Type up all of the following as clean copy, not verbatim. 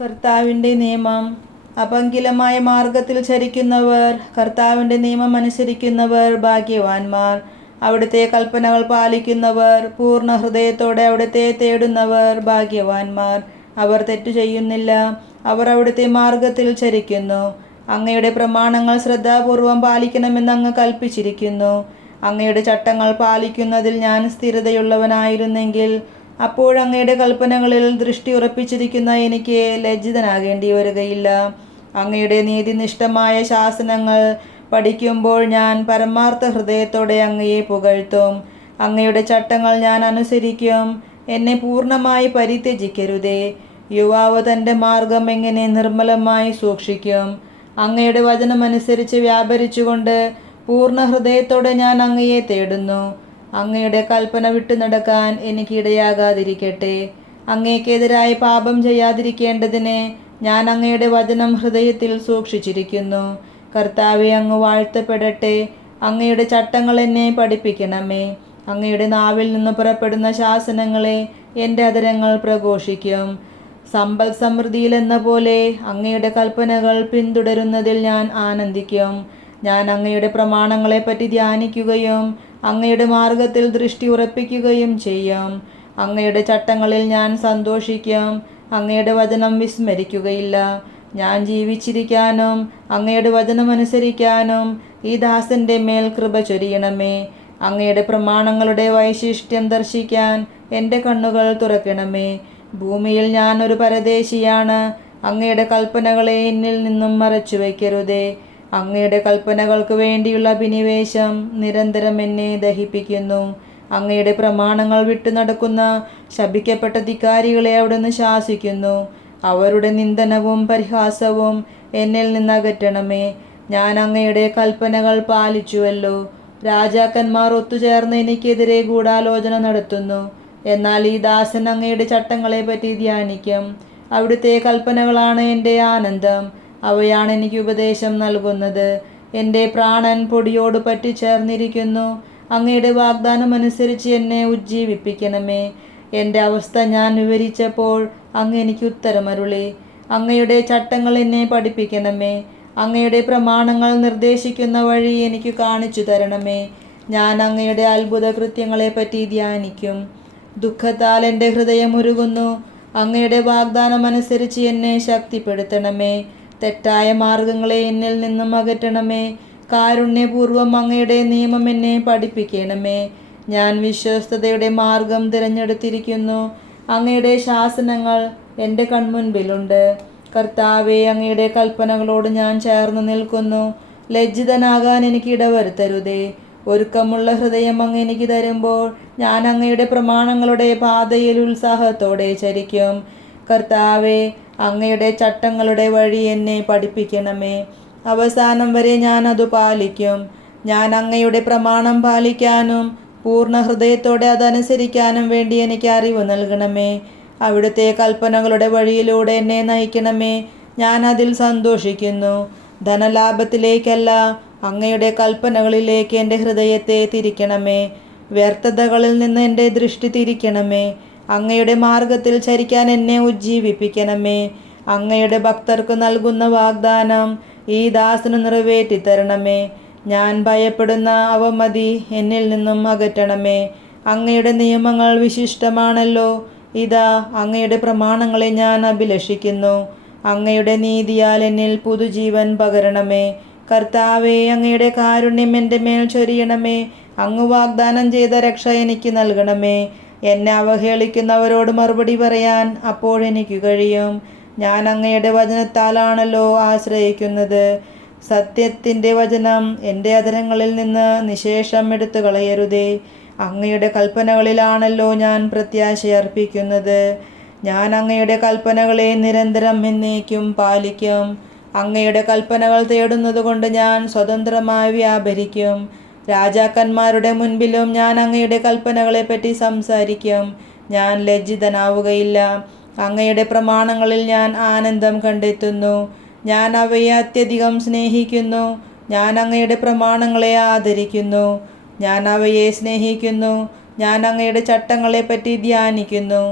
കർത്താവിൻ്റെ നിയമം. അപങ്കിലമായ മാർഗത്തിൽ ചരിക്കുന്നവർ, കർത്താവിൻ്റെ നിയമം അനുസരിക്കുന്നവർ ഭാഗ്യവാന്മാർ. അവിടുത്തെ കൽപ്പനകൾ പാലിക്കുന്നവർ, പൂർണ്ണ ഹൃദയത്തോടെ അവിടുത്തെ തേടുന്നവർ ഭാഗ്യവാന്മാർ. അവർ തെറ്റു ചെയ്യുന്നില്ല, അവർ അവിടുത്തെ മാർഗത്തിൽ ചരിക്കുന്നു. അങ്ങയുടെ പ്രമാണങ്ങൾ ശ്രദ്ധാപൂർവം പാലിക്കണമെന്ന് അങ്ങ് കൽപ്പിച്ചിരിക്കുന്നു. അങ്ങയുടെ ചട്ടങ്ങൾ പാലിക്കുന്നതിൽ ഞാൻ സ്ഥിരതയുള്ളവനായിരുന്നെങ്കിൽ അപ്പോഴങ്ങയുടെ കൽപ്പനകളിൽ ദൃഷ്ടി ഉറപ്പിച്ചിരിക്കുന്ന എനിക്ക് ലജ്ജിതനാകേണ്ടി വരികയില്ല. അങ്ങയുടെ നീതിനിഷ്ഠമായ ശാസനങ്ങൾ പഠിക്കുമ്പോൾ ഞാൻ പരമാർത്ഥ ഹൃദയത്തോടെ അങ്ങയെ പുകഴ്ത്തും. അങ്ങയുടെ ചട്ടങ്ങൾ ഞാൻ അനുസരിക്കും. എന്നെ പൂർണ്ണമായി പരിത്യജിക്കരുതേ. യുവാവ് തൻ്റെ മാർഗം എങ്ങനെ നിർമ്മലമായി സൂക്ഷിക്കും? അങ്ങയുടെ വചനമനുസരിച്ച് വ്യാപരിച്ചുകൊണ്ട് പൂർണ്ണ ഹൃദയത്തോടെ ഞാൻ അങ്ങയെ തേടുന്നു. അങ്ങയുടെ കൽപ്പന വിട്ടു നടക്കാൻ എനിക്ക് ഇടയാകാതിരിക്കട്ടെ. അങ്ങേക്കെതിരായി പാപം ചെയ്യാതിരിക്കേണ്ടതിന് ഞാൻ അങ്ങയുടെ വചനം ഹൃദയത്തിൽ സൂക്ഷിച്ചിരിക്കുന്നു. കർത്താവെ, അങ്ങ് വാഴ്ത്തപ്പെടട്ടെ. അങ്ങയുടെ ചട്ടങ്ങൾ എന്നെ പഠിപ്പിക്കണമേ. അങ്ങയുടെ നാവിൽ നിന്ന് പുറപ്പെടുന്ന ശാസനങ്ങളെ എൻ്റെ അധരങ്ങൾ പ്രഘോഷിക്കും. സമ്പൽ സമൃദ്ധിയിലെന്ന പോലെ അങ്ങയുടെ കൽപ്പനകൾ പിന്തുടരുന്നതിൽ ഞാൻ ആനന്ദിക്കും. ഞാൻ അങ്ങയുടെ പ്രമാണങ്ങളെപ്പറ്റി ധ്യാനിക്കുകയും അങ്ങയുടെ മാർഗത്തിൽ ദൃഷ്ടി ഉറപ്പിക്കുകയും ചെയ്യും. അങ്ങയുടെ ചട്ടങ്ങളിൽ ഞാൻ സന്തോഷിക്കും. അങ്ങയുടെ വചനം വിസ്മരിക്കുകയില്ല. ഞാൻ ജീവിച്ചിരിക്കാനും അങ്ങയുടെ വചനമനുസരിക്കാനും ഈ ദാസൻ്റെ മേൽ കൃപ ചൊരിയണമേ. അങ്ങയുടെ പ്രമാണങ്ങളുടെ വൈശിഷ്ട്യം ദർശിക്കാൻ എൻ്റെ കണ്ണുകൾ തുറക്കണമേ. ഭൂമിയിൽ ഞാൻ ഒരു പരദേശിയാണ്. അങ്ങയുടെ കൽപ്പനകളെ എന്നിൽ നിന്നും മറച്ചു വയ്ക്കരുതേ. അങ്ങയുടെ കൽപ്പനകൾക്ക് വേണ്ടിയുള്ള അഭിനിവേശം നിരന്തരം എന്നെ ദഹിപ്പിക്കുന്നു. അങ്ങയുടെ പ്രമാണങ്ങൾ വിട്ടു നടക്കുന്ന ശപിക്കപ്പെട്ട ധിക്കാരികളെ അവിടുന്ന് ശാസിക്കുന്നു. അവരുടെ നിന്ദനവും പരിഹാസവും എന്നിൽ നിന്ന് അകറ്റണമേ. ഞാൻ അങ്ങയുടെ കൽപ്പനകൾ പാലിച്ചുവല്ലോ. രാജാക്കന്മാർ ഒത്തുചേർന്ന് എനിക്കെതിരെ ഗൂഢാലോചന നടത്തുന്നു. എന്നാൽ ഈ ദാസൻ അങ്ങയുടെ ചട്ടങ്ങളെ പറ്റി ധ്യാനിക്കും. അവിടുത്തെ കൽപ്പനകളാണ് എൻ്റെ ആനന്ദം. അവയാണ് എനിക്ക് ഉപദേശം നൽകുന്നത്. എൻ്റെ പ്രാണൻ പൊടിയോട് പറ്റിച്ചേർന്നിരിക്കുന്നു. അങ്ങയുടെ വാഗ്ദാനം അനുസരിച്ച് എന്നെ ഉജ്ജീവിപ്പിക്കണമേ. എൻ്റെ അവസ്ഥ ഞാൻ വിവരിച്ചപ്പോൾ അങ്ങ് എനിക്ക് ഉത്തരമരുളി. അങ്ങയുടെ ചട്ടങ്ങൾ എന്നെ പഠിപ്പിക്കണമേ. അങ്ങയുടെ പ്രമാണങ്ങൾ നിർദ്ദേശിക്കുന്ന വഴി എനിക്ക് കാണിച്ചു തരണമേ. ഞാൻ അങ്ങയുടെ അത്ഭുത കൃത്യങ്ങളെപ്പറ്റി ധ്യാനിക്കും. ദുഃഖത്താൽ എൻ്റെ ഹൃദയം ഉരുകുന്നു. അങ്ങയുടെ വാഗ്ദാനം അനുസരിച്ച് എന്നെ ശക്തിപ്പെടുത്തണമേ. തെറ്റായ മാർഗങ്ങളെ എന്നിൽ നിന്നും അകറ്റണമേ. കാരുണ്യപൂർവ്വം അങ്ങയുടെ നിയമം എന്നെ പഠിപ്പിക്കണമേ. ഞാൻ വിശ്വസ്തതയുടെ മാർഗം തിരഞ്ഞെടുത്തിരിക്കുന്നു. അങ്ങയുടെ ശാസനങ്ങൾ എൻ്റെ കൺമുൻപിലുണ്ട്. കർത്താവെ, അങ്ങയുടെ കൽപ്പനകളോട് ഞാൻ ചേർന്ന് നിൽക്കുന്നു. ലജ്ജിതനാകാൻ എനിക്ക് ഇടവരുത്തരുതേ. ഒരുക്കമുള്ള ഹൃദയം അങ്ങ് എനിക്ക് തരുമ്പോൾ ഞാൻ അങ്ങയുടെ പ്രമാണങ്ങളുടെ പാതയിൽ ഉത്സാഹത്തോടെ ചരിക്കും. കർത്താവെ, അങ്ങയുടെ ചട്ടങ്ങളുടെ വഴി എന്നെ പഠിപ്പിക്കണമേ. അവസാനം വരെ ഞാൻ അത് പാലിക്കും. ഞാൻ അങ്ങയുടെ പ്രമാണം പാലിക്കാനും പൂർണ്ണ ഹൃദയത്തോടെ അതനുസരിക്കാനും വേണ്ടി എനിക്ക് അറിവ് നൽകണമേ. അവിടുത്തെ കൽപ്പനകളുടെ വഴിയിലൂടെ എന്നെ നയിക്കണമേ. ഞാൻ അതിൽ സന്തോഷിക്കുന്നു. ധനലാഭത്തിലേക്കല്ല, അങ്ങയുടെ കൽപ്പനകളിലേക്ക് എൻ്റെ ഹൃദയത്തെ തിരിക്കണമേ. വ്യർത്ഥതകളിൽ നിന്ന് എൻ്റെ ദൃഷ്ടി തിരിക്കണമേ. അങ്ങയുടെ മാർഗത്തിൽ ചരിക്കാൻ എന്നെ ഉജ്ജീവിപ്പിക്കണമേ. അങ്ങയുടെ ഭക്തർക്ക് നൽകുന്ന വാഗ്ദാനം ഈ ദാസന് നിറവേറ്റിത്തരണമേ. ഞാൻ ഭയപ്പെടുന്ന അവമതി എന്നിൽ നിന്നും അകറ്റണമേ. അങ്ങയുടെ നിയമങ്ങൾ വിശിഷ്ടമാണല്ലോ. ഇതാ, അങ്ങയുടെ പ്രമാണങ്ങളെ ഞാൻ അഭിലഷിക്കുന്നു. അങ്ങയുടെ നീതിയാൽ എന്നിൽ പുതുജീവൻ പകരണമേ. കർത്താവെ, അങ്ങയുടെ കാരുണ്യം എൻ്റെ മേൽ ചൊരിയണമേ. അങ്ങ് വാഗ്ദാനം ചെയ്ത രക്ഷ എനിക്ക് നൽകണമേ. എന്നെ അവഹേളിക്കുന്നവരോട് മറുപടി പറയാൻ അപ്പോഴെനിക്ക് കഴിയും. ഞാൻ അങ്ങയുടെ വചനത്താലാണല്ലോ ആശ്രയിക്കുന്നത്. സത്യത്തിൻ്റെ വചനം എൻ്റെ അധരങ്ങളിൽ നിന്ന് നിശേഷം എടുത്തു കളയരുതേ. അങ്ങയുടെ കൽപ്പനകളിലാണല്ലോ ഞാൻ പ്രത്യാശയർപ്പിക്കുന്നത്. ഞാൻ അങ്ങയുടെ കൽപ്പനകളെ നിരന്തരം എന്നേക്കും പാലിക്കും. അങ്ങയുടെ കൽപ്പനകൾ തേടുന്നത് കൊണ്ട് ഞാൻ സ്വതന്ത്രമായി വ്യാപരിക്കും. രാജാക്കന്മാരുടെ മുൻപിലും ഞാൻ അങ്ങയുടെ കൽപ്പനകളെപ്പറ്റി സംസാരിക്കും. ഞാൻ ലജ്ജിതനാവുകയില്ല. അങ്ങയുടെ പ്രമാണങ്ങളിൽ ഞാൻ ആനന്ദം കണ്ടെത്തുന്നു. ഞാൻ അവയെ അത്യധികം സ്നേഹിക്കുന്നു. ഞാൻ അങ്ങയുടെ പ്രമാണങ്ങളെ ആദരിക്കുന്നു. ഞാൻ അവയെ സ്നേഹിക്കുന്നു. ഞാൻ അങ്ങയുടെ ചട്ടങ്ങളെപ്പറ്റി ധ്യാനിക്കുന്നു.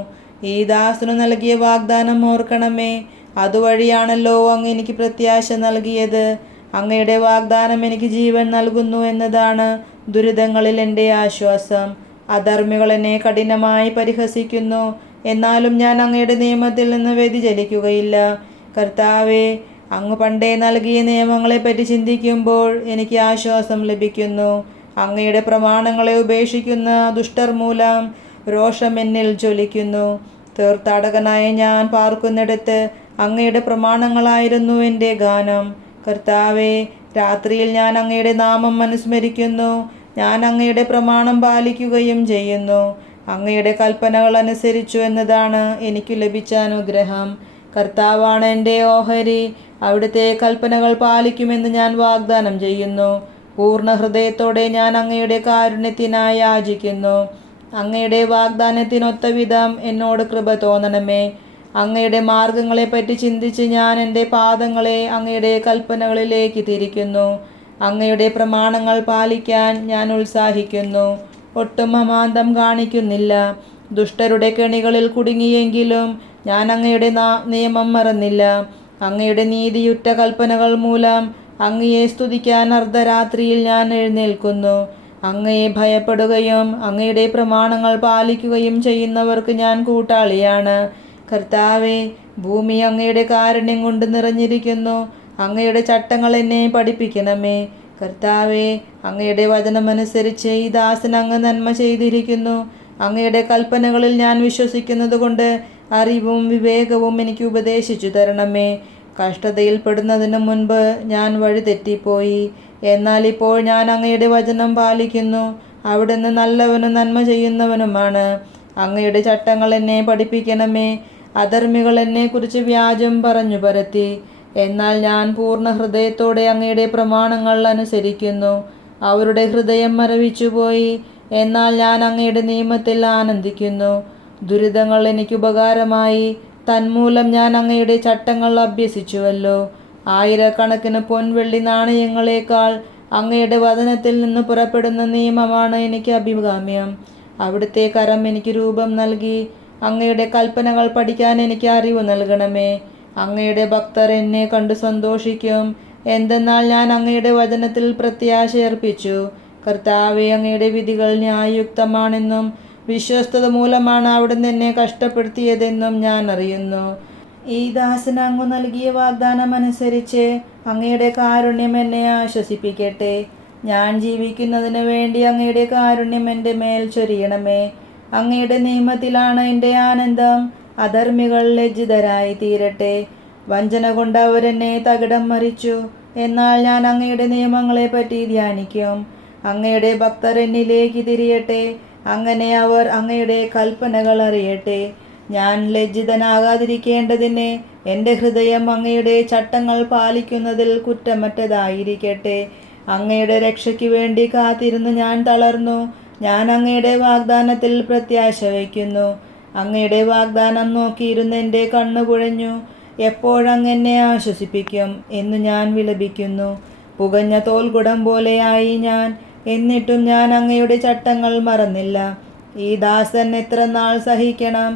ഈ ദാസനു നൽകിയ വാഗ്ദാനം ഓർക്കണമേ. അതുവഴിയാണല്ലോ അങ്ങ് എനിക്ക് പ്രത്യാശ നൽകിയത്. അങ്ങയുടെ വാഗ്ദാനം എനിക്ക് ജീവൻ നൽകുന്നു എന്നതാണ് ദുരിതങ്ങളിൽ എൻ്റെ ആശ്വാസം. അധർമ്മികൾ എന്നെ കഠിനമായി പരിഹസിക്കുന്നു, എന്നാലും ഞാൻ അങ്ങയുടെ നിയമത്തിൽ നിന്ന് വ്യതിചലിക്കുകയില്ല. കർത്താവേ, അങ്ങ് പണ്ടേ നൽകിയ നിയമങ്ങളെപ്പറ്റി ചിന്തിക്കുമ്പോൾ എനിക്ക് ആശ്വാസം ലഭിക്കുന്നു. അങ്ങയുടെ പ്രമാണങ്ങളെ ഉപേക്ഷിക്കുന്ന ദുഷ്ടർ മൂലം രോഷം എന്നിൽ ജ്വലിക്കുന്നു. തീർത്ഥാടകനായ ഞാൻ പാർക്കുന്നിടത്ത് അങ്ങയുടെ പ്രമാണങ്ങളായിരുന്നു എൻ്റെ ഗാനം. കർത്താവേ, രാത്രിയിൽ ഞാൻ അങ്ങയുടെ നാമം അനുസ്മരിക്കുന്നു. ഞാൻ അങ്ങയുടെ പ്രമാണം പാലിക്കുകയും ചെയ്യുന്നു. അങ്ങയുടെ കൽപ്പനകൾ അനുസരിച്ചു എന്നതാണ് എനിക്ക് ലഭിച്ച അനുഗ്രഹം. കർത്താവാണ് എൻ്റെ ഓഹരി. അവിടുത്തെ കൽപ്പനകൾ പാലിക്കുമെന്ന് ഞാൻ വാഗ്ദാനം ചെയ്യുന്നു. പൂർണ്ണ ഹൃദയത്തോടെ ഞാൻ അങ്ങയുടെ കാരുണ്യത്തിനായി യാചിക്കുന്നു. അങ്ങയുടെ വാഗ്ദാനത്തിനൊത്ത വിധം എന്നോട് കൃപ തോന്നണമേ. അങ്ങയുടെ മാർഗങ്ങളെപ്പറ്റി ചിന്തിച്ച് ഞാൻ എൻ്റെ പാദങ്ങളെ അങ്ങയുടെ കൽപ്പനകളിലേക്ക് തിരിക്കുന്നു. അങ്ങയുടെ പ്രമാണങ്ങൾ പാലിക്കാൻ ഞാൻ ഉത്സാഹിക്കുന്നു. ഒട്ടും അമാന്തം കാണിക്കുന്നില്ല. ദുഷ്ടരുടെ കെണികളിൽ കുടുങ്ങിയെങ്കിലും ഞാൻ അങ്ങയുടെ നിയമം മറന്നില്ല. അങ്ങയുടെ നീതിയുറ്റ കൽപ്പനകൾ മൂലം അങ്ങയെ സ്തുതിക്കാൻ അർദ്ധരാത്രിയിൽ ഞാൻ എഴുന്നേൽക്കുന്നു. അങ്ങയെ ഭയപ്പെടുകയും അങ്ങയുടെ പ്രമാണങ്ങൾ പാലിക്കുകയും ചെയ്യുന്നവർക്ക് ഞാൻ കൂട്ടാളിയാണ്. കർത്താവേ, ഭൂമി അങ്ങയുടെ കാരുണ്യം കൊണ്ട് നിറഞ്ഞിരിക്കുന്നു. അങ്ങയുടെ ചട്ടങ്ങൾ എന്നെ പഠിപ്പിക്കണമേ. കർത്താവേ, അങ്ങയുടെ വചനമനുസരിച്ച് ഈ ദാസൻ അങ്ങ് നന്മ ചെയ്തിരിക്കുന്നു. അങ്ങയുടെ കൽപ്പനകളിൽ ഞാൻ വിശ്വസിക്കുന്നത് കൊണ്ട് അറിവും വിവേകവും എനിക്ക് ഉപദേശിച്ചു തരണമേ. കഷ്ടതയിൽ പെടുന്നതിന് മുൻപ് ഞാൻ വഴിതെറ്റിപ്പോയി, എന്നാൽ ഇപ്പോൾ ഞാൻ അങ്ങയുടെ വചനം പാലിക്കുന്നു. അവിടുന്ന് നല്ലവനും നന്മ ചെയ്യുന്നവനുമാണ്. അങ്ങയുടെ ചട്ടങ്ങൾ എന്നെ പഠിപ്പിക്കണമേ. അധർമ്മികൾ എന്നെക്കുറിച്ച് വ്യാജം പറഞ്ഞു പരത്തി, എന്നാൽ ഞാൻ പൂർണ്ണ ഹൃദയത്തോടെ അങ്ങയുടെ പ്രമാണങ്ങൾ അനുസരിക്കുന്നു. അവരുടെ ഹൃദയം മരവിച്ചുപോയി, എന്നാൽ ഞാൻ അങ്ങയുടെ നിയമത്തിൽ ആനന്ദിക്കുന്നു. ദുരിതങ്ങൾ എനിക്ക് ഉപകാരമായി, തന്മൂലം ഞാൻ അങ്ങയുടെ ചട്ടങ്ങൾ അഭ്യസിച്ചുവല്ലോ. ആയിരക്കണക്കിന് പൊൻവെള്ളി നാണയങ്ങളെക്കാൾ അങ്ങയുടെ വചനത്തിൽ നിന്ന് പുറപ്പെടുന്ന നിയമമാണ് എനിക്ക് അഭികാമ്യം. അവിടുത്തെ കരം എനിക്ക് രൂപം നൽകി. അങ്ങയുടെ കൽപ്പനകൾ പഠിക്കാൻ എനിക്ക് അറിവ് നൽകണമേ. അങ്ങയുടെ ഭക്തർ എന്നെ കണ്ടു സന്തോഷിക്കും, എന്തെന്നാൽ ഞാൻ അങ്ങയുടെ വചനത്തിൽ പ്രത്യാശയർപ്പിച്ചു. കർത്താവേ, അങ്ങയുടെ വിധികൾ ന്യായയുക്തമാണെന്നും വിശ്വസ്തത മൂലമാണ് അവിടുന്ന് എന്നെ കഷ്ടപ്പെടുത്തിയതെന്നും ഞാൻ അറിയുന്നു. ഈ ദാസന് അങ്ങ് നൽകിയ വാഗ്ദാനം അനുസരിച്ച് അങ്ങയുടെ കാരുണ്യം എന്നെ ആശ്വസിപ്പിക്കട്ടെ. ഞാൻ ജീവിക്കുന്നതിന് വേണ്ടി അങ്ങയുടെ കാരുണ്യം എൻ്റെ മേൽ ചൊരിയണമേ. അങ്ങയുടെ നിയമത്തിലാണ് എൻ്റെ ആനന്ദം. അധർമ്മികൾ ലജ്ജിതരായി തീരട്ടെ. വഞ്ചന കൊണ്ട് അവരെന്നെ തകിടം മറിച്ചു, എന്നാൽ ഞാൻ അങ്ങയുടെ നിയമങ്ങളെപ്പറ്റി ധ്യാനിക്കും. അങ്ങയുടെ ഭക്തർ എന്നിലേക്ക് തിരിയട്ടെ, അങ്ങനെ അവർ അങ്ങയുടെ കൽപ്പനകൾ അറിയട്ടെ. ഞാൻ ലജ്ജിതനാകാതിരിക്കേണ്ടതിന് എൻ്റെ ഹൃദയം അങ്ങയുടെ ചട്ടങ്ങൾ പാലിക്കുന്നതിൽ കുറ്റമറ്റതായിരിക്കട്ടെ. അങ്ങയുടെ രക്ഷയ്ക്ക് വേണ്ടി കാത്തിരുന്ന് ഞാൻ തളർന്നു. ഞാൻ അങ്ങയുടെ വാഗ്ദാനത്തിൽ പ്രത്യാശ വയ്ക്കുന്നു. അങ്ങയുടെ വാഗ്ദാനം നോക്കിയിരുന്ന് എൻ്റെ കണ്ണു കുഴഞ്ഞു. എപ്പോഴങ്ങെന്നെ ആശ്വസിപ്പിക്കും എന്ന് ഞാൻ വിലപിക്കുന്നു. പുകഞ്ഞ തോൽകുടം പോലെയായി ഞാൻ, എന്നിട്ടും ഞാൻ അങ്ങയുടെ ചട്ടങ്ങൾ മറന്നില്ല. ഈ ദാസൻ എത്ര നാൾ സഹിക്കണം?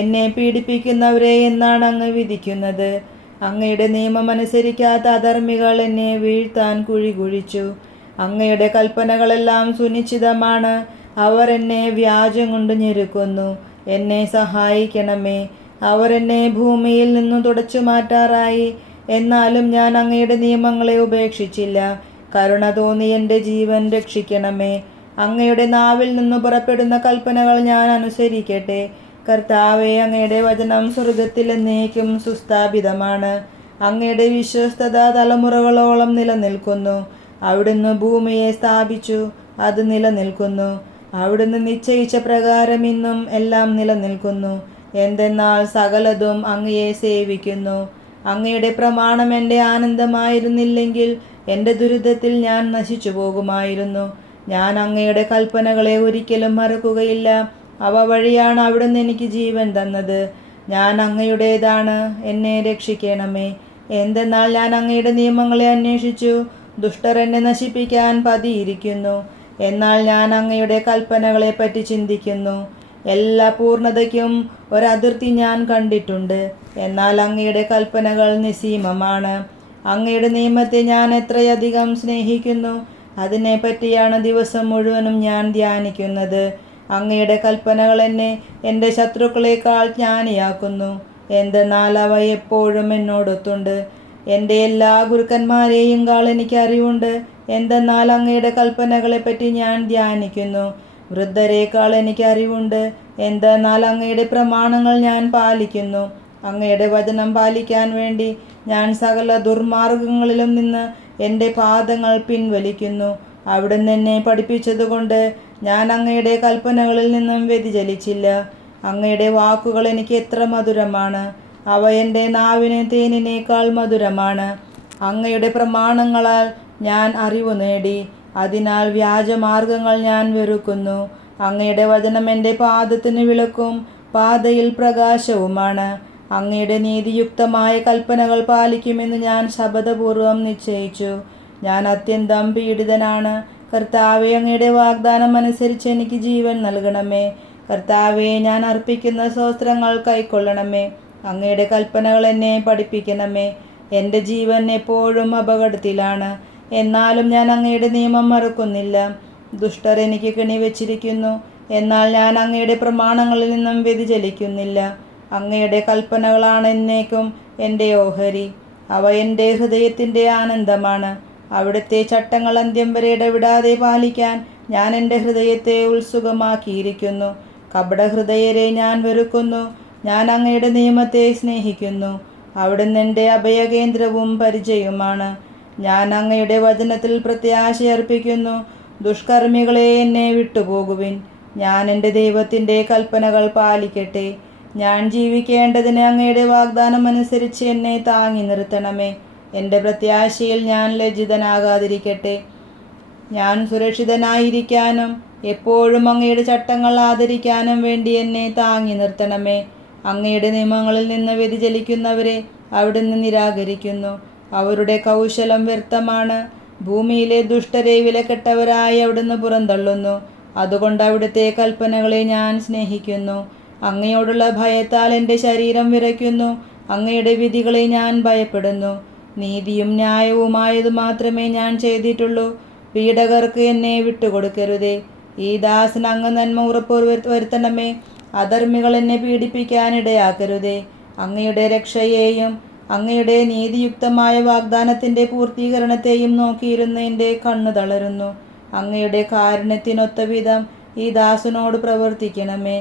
എന്നെ പീഡിപ്പിക്കുന്നവരെ എന്നാണ് അങ്ങ് വിധിക്കുന്നത്. അങ്ങയുടെ നിയമം അനുസരിക്കാത്ത അധർമ്മികൾ എന്നെ വീഴ്ത്താൻ കുഴി കുഴിച്ചു. അങ്ങയുടെ കൽപ്പനകളെല്ലാം സുനിശ്ചിതമാണ്. അവർ എന്നെ വ്യാജം കൊണ്ട് ഞെരുക്കുന്നു. എന്നെ സഹായിക്കണമേ. അവർ എന്നെ ഭൂമിയിൽ നിന്നു തുടച്ചു മാറ്റാറായി, എന്നാലും ഞാൻ അങ്ങയുടെ നിയമങ്ങളെ ഉപേക്ഷിച്ചില്ല. കരുണ തോന്നി എൻ്റെ ജീവൻ രക്ഷിക്കണമേ. അങ്ങയുടെ നാവിൽ നിന്ന് പുറപ്പെടുന്ന കൽപ്പനകൾ ഞാൻ അനുസരിക്കട്ടെ. കർത്താവേ, അങ്ങയുടെ വചനം സ്വർഗത്തിൽ എന്നേക്കും സുസ്ഥാപിതമാണ്. അങ്ങയുടെ വിശ്വസ്തത തലമുറകളോളം നിലനിൽക്കുന്നു. അവിടുന്ന് ഭൂമിയെ സ്ഥാപിച്ചു, അത് നിലനിൽക്കുന്നു. അവിടുന്ന് നിശ്ചയിച്ച പ്രകാരം ഇന്നും എല്ലാം നിലനിൽക്കുന്നു. എന്തെന്നാൽ സകലതും അങ്ങയെ സേവിക്കുന്നു. അങ്ങയുടെ പ്രമാണം എൻ്റെ ആനന്ദമായിരുന്നില്ലെങ്കിൽ എൻ്റെ ദുരിതത്തിൽ ഞാൻ നശിച്ചു പോകുമായിരുന്നു. ഞാൻ അങ്ങയുടെ കൽപ്പനകളെ ഒരിക്കലും മറക്കുകയില്ല. അവ വഴിയാണ് അവിടുന്ന് എനിക്ക് ജീവൻ തന്നത്. ഞാൻ അങ്ങയുടേതാണ്, എന്നെ രക്ഷിക്കണമേ. എന്തെന്നാൽ ഞാൻ അങ്ങയുടെ നിയമങ്ങളെ അന്വേഷിച്ചു. ദുഷ്ടർ എന്നെ നശിപ്പിക്കാൻ പതിയിരിക്കുന്നു, എന്നാൽ ഞാൻ അങ്ങയുടെ കൽപ്പനകളെപ്പറ്റി ചിന്തിക്കുന്നു. എല്ലാ പൂർണ്ണതയ്ക്കും ഒരതിർത്തി ഞാൻ കണ്ടിട്ടുണ്ട്. എന്നാൽ അങ്ങയുടെ കൽപ്പനകൾ നിസ്സീമമാണ്. അങ്ങയുടെ നിയമത്തെ ഞാൻ എത്രയധികം സ്നേഹിക്കുന്നു. അതിനെപ്പറ്റിയാണ് ദിവസം മുഴുവനും ഞാൻ ധ്യാനിക്കുന്നത്. അങ്ങയുടെ കൽപ്പനകൾ എന്നെ എൻ്റെ ശത്രുക്കളെക്കാൾ ജ്ഞാനിയാക്കുന്നു. എന്തെന്നാൽ അവ എപ്പോഴും എന്നോടൊത്തുണ്ട്. എൻ്റെ എല്ലാ ഗുരുക്കന്മാരെയും കാൾ എനിക്ക് അറിവുണ്ട്. എന്തെന്നാൽ അങ്ങയുടെ കൽപ്പനകളെപ്പറ്റി ഞാൻ ധ്യാനിക്കുന്നു. വൃദ്ധരേക്കാൾ എനിക്ക് അറിവുണ്ട്. എന്തെന്നാൽ അങ്ങയുടെ പ്രമാണങ്ങൾ ഞാൻ പാലിക്കുന്നു. അങ്ങയുടെ വചനം പാലിക്കാൻ വേണ്ടി ഞാൻ സകല ദുർമാർഗങ്ങളിലും നിന്ന് എൻ്റെ പാദങ്ങൾ പിൻവലിക്കുന്നു. അവിടുന്ന് എന്നെ പഠിപ്പിച്ചതുകൊണ്ട് ഞാൻ അങ്ങയുടെ കൽപ്പനകളിൽ നിന്നും വ്യതിചലിച്ചില്ല. അങ്ങയുടെ വാക്കുകൾ എനിക്ക് എത്ര മധുരമാണ്. അവ എൻ്റെ നാവിന് തേനിനേക്കാൾ മധുരമാണ്. അങ്ങയുടെ പ്രമാണങ്ങളാൽ ഞാൻ അറിവ് നേടി. അതിനാൽ വ്യാജമാർഗങ്ങൾ ഞാൻ വെറുക്കുന്നു. അങ്ങയുടെ വചനം എൻ്റെ പാദത്തിന് വിളക്കും പാതയിൽ പ്രകാശവുമാണ്. അങ്ങയുടെ നീതിയുക്തമായ കൽപ്പനകൾ പാലിക്കുമെന്ന് ഞാൻ ശപഥപൂർവം നിശ്ചയിച്ചു. ഞാൻ അത്യന്തം പീഡിതനാണ്. കർത്താവെ, അങ്ങയുടെ വാഗ്ദാനം അനുസരിച്ച് എനിക്ക് ജീവൻ നൽകണമേ. കർത്താവെ, ഞാൻ അർപ്പിക്കുന്ന സ്തോത്രങ്ങൾ കൈക്കൊള്ളണമേ. അങ്ങയുടെ കൽപ്പനകൾ എന്നെ പഠിപ്പിക്കണമേ. എൻ്റെ ജീവൻ എപ്പോഴും അപകടത്തിലാണ്. എന്നാലും ഞാൻ അങ്ങയുടെ നിയമം മറക്കുന്നില്ല. ദുഷ്ടർ എനിക്ക് കെണിവെച്ചിരിക്കുന്നു. എന്നാൽ ഞാൻ അങ്ങയുടെ പ്രമാണങ്ങളിൽ നിന്നും വ്യതിചലിക്കുന്നില്ല. അങ്ങയുടെ കൽപ്പനകളാണ് എന്നേക്കും എൻ്റെ ഓഹരി. അവ എൻ്റെ ഹൃദയത്തിൻ്റെ ആനന്ദമാണ്. അവിടുത്തെ ചട്ടങ്ങൾ അന്ത്യം വരെ ഇടവിടാതെ പാലിക്കാൻ ഞാൻ എൻ്റെ ഹൃദയത്തെ ഉത്സുകമാക്കിയിരിക്കുന്നു. കപടഹൃദയരെ ഞാൻ വെറുക്കുന്നു. ഞാൻ അങ്ങയുടെ നിയമത്തെ സ്നേഹിക്കുന്നു. അവിടുന്ന് എൻ്റെ അഭയകേന്ദ്രവും പരിചയവുമാണ്. ഞാൻ അങ്ങയുടെ വചനത്തിൽ പ്രത്യാശയർപ്പിക്കുന്നു. ദുഷ്കർമ്മികളെ എന്നെ വിട്ടുപോകുവിൻ. ഞാൻ എൻ്റെ ദൈവത്തിൻ്റെ കൽപ്പനകൾ പാലിക്കട്ടെ. ഞാൻ ജീവിക്കേണ്ടതിന് അങ്ങയുടെ വാഗ്ദാനം അനുസരിച്ച് എന്നെ താങ്ങി നിർത്തണമേ. എൻ്റെ പ്രത്യാശയിൽ ഞാൻ ലജ്ജിതനാകാതിരിക്കട്ടെ. ഞാൻ സുരക്ഷിതനായിരിക്കാനും എപ്പോഴും അങ്ങയുടെ ചട്ടങ്ങൾ ആദരിക്കാനും വേണ്ടി എന്നെ താങ്ങി നിർത്തണമേ. അങ്ങയുടെ നിയമങ്ങളിൽ നിന്ന് വ്യതിചലിക്കുന്നവരെ അവിടുന്ന് നിരാകരിക്കുന്നു. അവരുടെ കൗശലം വ്യർത്ഥമാണ്. ഭൂമിയിലെ ദുഷ്ടരെ വിലക്കെട്ടവരായി അവിടുന്ന് പുറന്തള്ളുന്നു. അതുകൊണ്ട് അവിടുത്തെ കൽപ്പനകളെ ഞാൻ സ്നേഹിക്കുന്നു. അങ്ങയോടുള്ള ഭയത്താൽ എൻ്റെ ശരീരം വിറയ്ക്കുന്നു. അങ്ങയുടെ വിധികളെ ഞാൻ ഭയപ്പെടുന്നു. നീതിയും ന്യായവുമായത് മാത്രമേ ഞാൻ ചെയ്തിട്ടുള്ളൂ. പീഡകർക്ക് എന്നെ വിട്ടുകൊടുക്കരുതേ. ഈ ദാസന് അങ്ങ് നന്മ ഉറപ്പുവരുത്തണമേ. അധർമ്മികൾ എന്നെ പീഡിപ്പിക്കാനിടയാക്കരുതേ. അങ്ങയുടെ രക്ഷയെയും അങ്ങയുടെ നീതിയുക്തമായ വാഗ്ദാനത്തിൻ്റെ പൂർത്തീകരണത്തെയും നോക്കിയിരുന്ന് എൻ്റെ കണ്ണു തളരുന്നു. അങ്ങയുടെ കാരുണ്യത്തിനൊത്ത വിധം ഈ ദാസനോട് പ്രവർത്തിക്കണമേ.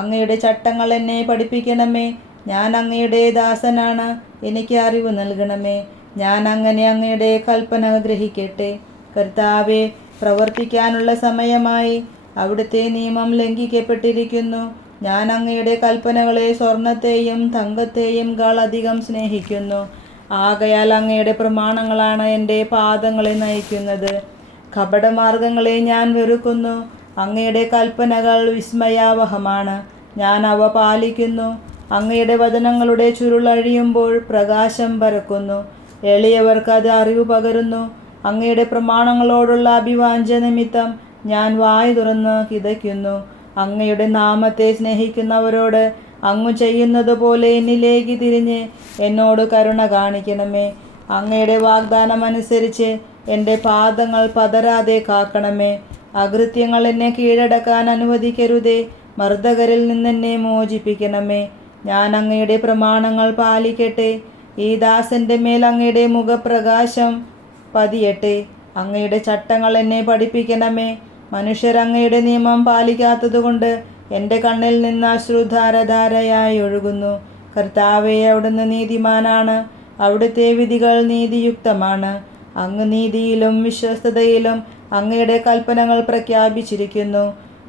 അങ്ങയുടെ ചട്ടങ്ങൾ എന്നെ പഠിപ്പിക്കണമേ. ഞാൻ അങ്ങയുടെ ദാസനാണ്. എനിക്ക് അറിവ് നൽകണമേ. ഞാൻ അങ്ങനെ അങ്ങയുടെ കൽപ്പന ഗ്രഹിക്കട്ടെ. കർത്താവെ, പ്രവർത്തിക്കാനുള്ള സമയമായി. അവിടുത്തെ നിയമം ലംഘിക്കപ്പെട്ടിരിക്കുന്നു. ഞാൻ അങ്ങയുടെ കൽപ്പനകളെ സ്വർണത്തെയും തങ്കത്തെയും അധികം സ്നേഹിക്കുന്നു. ആകയാൽ അങ്ങയുടെ പ്രമാണങ്ങളാണ് എൻ്റെ പാദങ്ങളെ നയിക്കുന്നത്. കപടമാർഗങ്ങളെ ഞാൻ വെറുക്കുന്നു. അങ്ങയുടെ കൽപ്പനകൾ വിസ്മയാവഹമാണ്. ഞാൻ അവ പാലിക്കുന്നു. അങ്ങയുടെ വചനങ്ങളുടെ ചുരുളഴിയുമ്പോൾ പ്രകാശം പരക്കുന്നു. എളിയവർക്ക് അത് അറിവ് പകരുന്നു. അങ്ങയുടെ പ്രമാണങ്ങളോടുള്ള അഭിവാഞ്ച നിമിത്തം ഞാൻ വായ് തുറന്ന് കിതയ്ക്കുന്നു. അങ്ങയുടെ നാമത്തെ സ്നേഹിക്കുന്നവരോട് അങ്ങ് ചെയ്യുന്നത് പോലെ എന്നിലേക്ക് തിരിഞ്ഞ് എന്നോട് കരുണ കാണിക്കണമേ. അങ്ങയുടെ വാഗ്ദാനം അനുസരിച്ച് എൻ്റെ പാദങ്ങൾ പതരാതെ കാക്കണമേ. അകൃത്യങ്ങൾ എന്നെ കീഴടക്കാൻ അനുവദിക്കരുതേ. മർദ്ദകരിൽ നിന്നെന്നെ മോചിപ്പിക്കണമേ. ഞാൻ അങ്ങയുടെ പ്രമാണങ്ങൾ പാലിക്കട്ടെ. ഈ ദാസൻ്റെ മേൽ അങ്ങയുടെ മുഖപ്രകാശം പതിയട്ടെ. അങ്ങയുടെ ചട്ടങ്ങൾ എന്നെ പഠിപ്പിക്കണമേ. മനുഷ്യർ അങ്ങയുടെ നിയമം പാലിക്കാത്തതുകൊണ്ട് എൻ്റെ കണ്ണിൽ നിന്ന് അശ്രുധാരധാരയായി ഒഴുകുന്നു. കർത്താവെ, അവിടുന്ന് നീതിമാനാണ്. അവിടുത്തെ വിധികൾ നീതിയുക്തമാണ്. അങ്ങ് നീതിയിലും വിശ്വസ്തതയിലും അങ്ങയുടെ കൽപ്പനകൾ പ്രഖ്യാപിച്ചിരിക്കുന്നു.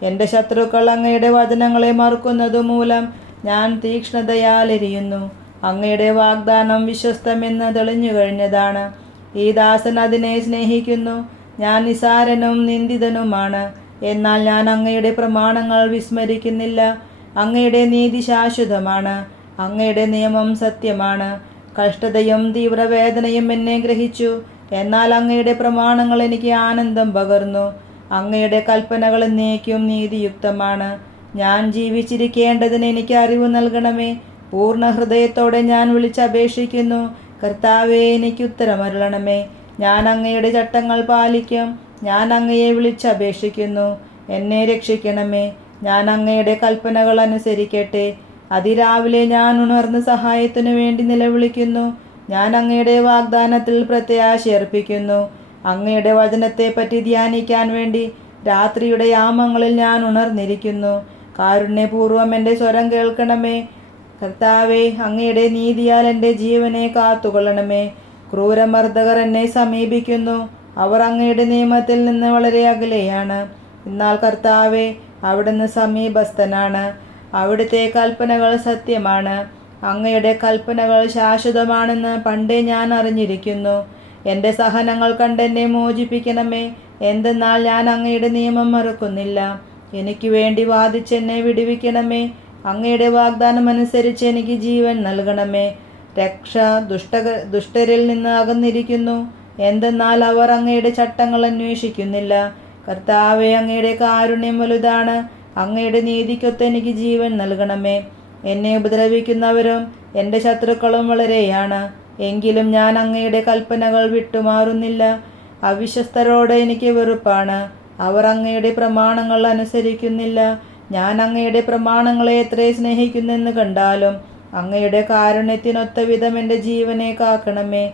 എൻ്റെ ശത്രുക്കൾ അങ്ങയുടെ വചനങ്ങളെ മറുക്കുന്നതു മൂലം ഞാൻ തീക്ഷ്ണതയാൽ എരിയുന്നു. അങ്ങയുടെ വാഗ്ദാനം വിശ്വസ്തമെന്ന് തെളിഞ്ഞു കഴിഞ്ഞതാണ്. ഈ ദാസൻ അതിനെ സ്നേഹിക്കുന്നു. ഞാൻ നിസാരനും നിന്ദിതനുമാണ്. എന്നാൽ ഞാൻ അങ്ങയുടെ പ്രമാണങ്ങൾ വിസ്മരിക്കുന്നില്ല. അങ്ങയുടെ നീതി ശാശ്വതമാണ്. അങ്ങയുടെ നിയമം സത്യമാണ്. കഷ്ടതയും തീവ്രവേദനയും എന്നെ ഗ്രഹിച്ചു. എന്നാൽ അങ്ങയുടെ പ്രമാണങ്ങൾ എനിക്ക് ആനന്ദം പകർന്നു. അങ്ങയുടെ കൽപ്പനകൾ എന്നേക്കും നീതിയുക്തമാണ്. ഞാൻ ജീവിച്ചിരിക്കേണ്ടതിന് എനിക്ക് അറിവ് നൽകണമേ. പൂർണ്ണ ഹൃദയത്തോടെ ഞാൻ വിളിച്ചപേക്ഷിക്കുന്നു. കർത്താവേ, എനിക്ക് ഉത്തരമരുളണമേ. ഞാൻ അങ്ങയുടെ ചട്ടങ്ങൾ പാലിക്കും. ഞാൻ അങ്ങയെ വിളിച്ചപേക്ഷിക്കുന്നു. എന്നെ രക്ഷിക്കണമേ. ഞാൻ അങ്ങയുടെ കൽപ്പനകൾ അനുസരിക്കട്ടെ. അതിരാവിലെ ഞാൻ ഉണർന്ന് സഹായത്തിനു വേണ്ടി നിലവിളിക്കുന്നു. ഞാൻ അങ്ങയുടെ വാഗ്ദാനത്തിൽ പ്രത്യാശയർപ്പിക്കുന്നു. അങ്ങയുടെ വചനത്തെപ്പറ്റി ധ്യാനിക്കാൻ വേണ്ടി രാത്രിയുടെ യാമങ്ങളിൽ ഞാൻ ഉണർന്നിരിക്കുന്നു. കാരുണ്യപൂർവ്വം എൻ്റെ സ്വരം കേൾക്കണമേ. കർത്താവേ, അങ്ങയുടെ നീതിയാൽ എൻ്റെ ജീവനെ കാത്തുകൊള്ളണമേ. ക്രൂരമർദ്ദകർ എന്നെ സമീപിക്കുന്നു. അവർ അങ്ങയുടെ നിയമത്തിൽ നിന്ന് വളരെ അകലെയാണ്. എന്നാൽ കർത്താവേ, അവിടുന്ന് സമീപസ്ഥനാണ്. അവിടുത്തെ കൽപ്പനകൾ സത്യമാണ്. അങ്ങയുടെ കൽപ്പനകൾ ശാശ്വതമാണെന്ന് പണ്ടേ ഞാൻ അറിഞ്ഞിരിക്കുന്നു. എൻ്റെ സഹനങ്ങൾ കണ്ടെന്നെ മോചിപ്പിക്കണമേ. എന്തെന്നാൽ ഞാൻ അങ്ങയുടെ നിയമം മറക്കുന്നില്ല. എനിക്ക് വേണ്ടി വാദിച്ചെന്നെ വിടുവിക്കണമേ. അങ്ങയുടെ വാഗ്ദാനം അനുസരിച്ച് എനിക്ക് ജീവൻ നൽകണമേ. രക്ഷ ദുഷ്ടരിൽ നിന്ന് അകന്നിരിക്കുന്നു. എന്തെന്നാൽ അവർ അങ്ങയുടെ ചട്ടങ്ങൾ അന്വേഷിക്കുന്നില്ല. കർത്താവേ, അങ്ങയുടെ കാരുണ്യം വലുതാണ്. അങ്ങയുടെ നീതിക്കൊത്ത് എനിക്ക് ജീവൻ നൽകണമേ. എന്നെ ഉപദ്രവിക്കുന്നവരും എൻ്റെ ശത്രുക്കളും വളരെയാണ്. എങ്കിലും ഞാൻ അങ്ങയുടെ കൽപ്പനകൾ വിട്ടുമാറുന്നില്ല. അവിശ്വസ്തരോട് എനിക്ക് വെറുപ്പാണ്. അവർ അങ്ങയുടെ പ്രമാണങ്ങൾ അനുസരിക്കുന്നില്ല. ഞാൻ അങ്ങയുടെ പ്രമാണങ്ങളെ എത്ര സ്നേഹിക്കുന്നെന്ന് കണ്ടാലും അങ്ങയുടെ കാരുണ്യത്തിനൊത്ത വിധം എൻ്റെ ജീവനെ കാക്കണമേ.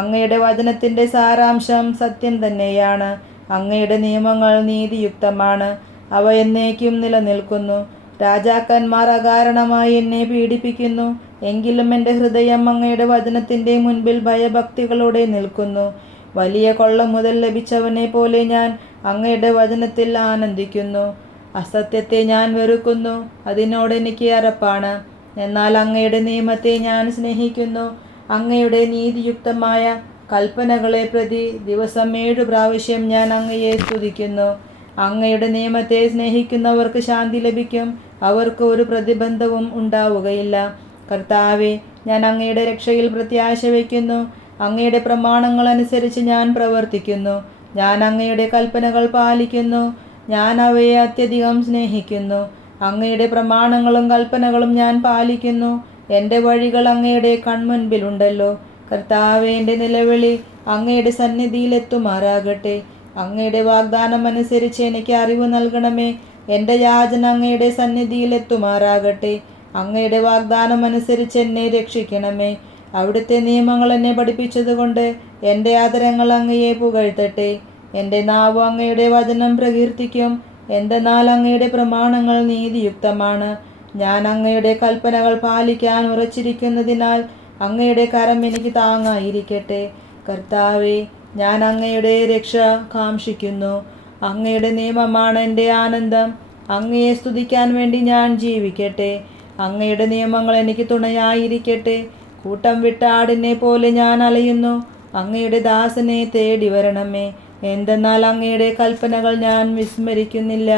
അങ്ങയുടെ വചനത്തിൻ്റെ സാരാംശം സത്യം തന്നെയാണ്. അങ്ങയുടെ നിയമങ്ങൾ നീതിയുക്തമാണ്. അവ എന്നേക്കും നിലനിൽക്കുന്നു. രാജാക്കന്മാർ അകാരണമായി എന്നെ പീഡിപ്പിക്കുന്നു. എങ്കിലും എൻ്റെ ഹൃദയം അങ്ങയുടെ വചനത്തിൻ്റെ മുൻപിൽ ഭയഭക്തികളോടെ നിൽക്കുന്നു. വലിയ കൊള്ള മുതൽ ലഭിച്ചവനെ പോലെ ഞാൻ അങ്ങയുടെ വചനത്തിൽ ആനന്ദിക്കുന്നു. അസത്യത്തെ ഞാൻ വെറുക്കുന്നു. അതിനോട് എനിക്ക് അറപ്പാണ്. എന്നാൽ അങ്ങയുടെ നിയമത്തെ ഞാൻ സ്നേഹിക്കുന്നു. അങ്ങയുടെ നീതിയുക്തമായ കൽപ്പനകളെ പ്രതി ദിവസം 7 പ്രാവശ്യം ഞാൻ അങ്ങയെ സ്തുതിക്കുന്നു. അങ്ങയുടെ നിയമത്തെ സ്നേഹിക്കുന്നവർക്ക് ശാന്തി ലഭിക്കും. അവർക്ക് ഒരു പ്രതിബന്ധവും ഉണ്ടാവുകയില്ല. കർത്താവേ, ഞാൻ അങ്ങയുടെ രക്ഷയിൽ പ്രത്യാശ വയ്ക്കുന്നു. അങ്ങയുടെ പ്രമാണങ്ങൾ അനുസരിച്ച് ഞാൻ പ്രവർത്തിക്കുന്നു. ഞാൻ അങ്ങയുടെ കൽപ്പനകൾ പാലിക്കുന്നു. ഞാൻ അവയെ അത്യധികം സ്നേഹിക്കുന്നു. അങ്ങയുടെ പ്രമാണങ്ങളും കൽപ്പനകളും ഞാൻ പാലിക്കുന്നു. എൻ്റെ വഴികൾ അങ്ങയുടെ കൺമുൻപിലുണ്ടല്ലോ. കർത്താവേ, എൻ്റെ നിലവിളി അങ്ങയുടെ സന്നിധിയിലെത്തുമാറാകട്ടെ. അങ്ങയുടെ വാഗ്ദാനം അനുസരിച്ച് എനിക്ക് അറിവ് നൽകണമേ. എൻ്റെ യാചന അങ്ങയുടെ സന്നിധിയിലെത്തുമാറാകട്ടെ. അങ്ങയുടെ വാഗ്ദാനം അനുസരിച്ച് എന്നെ രക്ഷിക്കണമേ. അവിടുത്തെ നിയമങ്ങൾ എന്നെ പഠിപ്പിച്ചതുകൊണ്ട് എൻ്റെ ആദരങ്ങൾ അങ്ങയെ പുകഴ്ത്തട്ടെ. എൻ്റെ നാവ് അങ്ങയുടെ വചനം പ്രകീർത്തിക്കും. എന്തെന്നാൽ അങ്ങയുടെ പ്രമാണങ്ങൾ നീതിയുക്തമാണ്. ഞാൻ അങ്ങയുടെ കൽപ്പനകൾ പാലിക്കാൻ ഉറച്ചിരിക്കുന്നതിനാൽ അങ്ങയുടെ കരം എനിക്ക് താങ്ങായിരിക്കട്ടെ. കർത്താവേ, ഞാൻ അങ്ങയുടെ രക്ഷ കാംക്ഷിക്കുന്നു. അങ്ങയുടെ നിയമമാണ് എൻ്റെ ആനന്ദം. അങ്ങയെ സ്തുതിക്കാൻ വേണ്ടി ഞാൻ ജീവിക്കട്ടെ. അങ്ങയുടെ നിയമങ്ങൾ എനിക്ക് തുണയായിരിക്കട്ടെ. കൂട്ടം വിട്ട ആടിനെ പോലെ ഞാൻ അലയുന്നു. അങ്ങയുടെ ദാസനെ തേടി വരണമേ. എന്തെന്നാൽ അങ്ങയുടെ കൽപ്പനകൾ ഞാൻ വിസ്മരിക്കുന്നില്ല.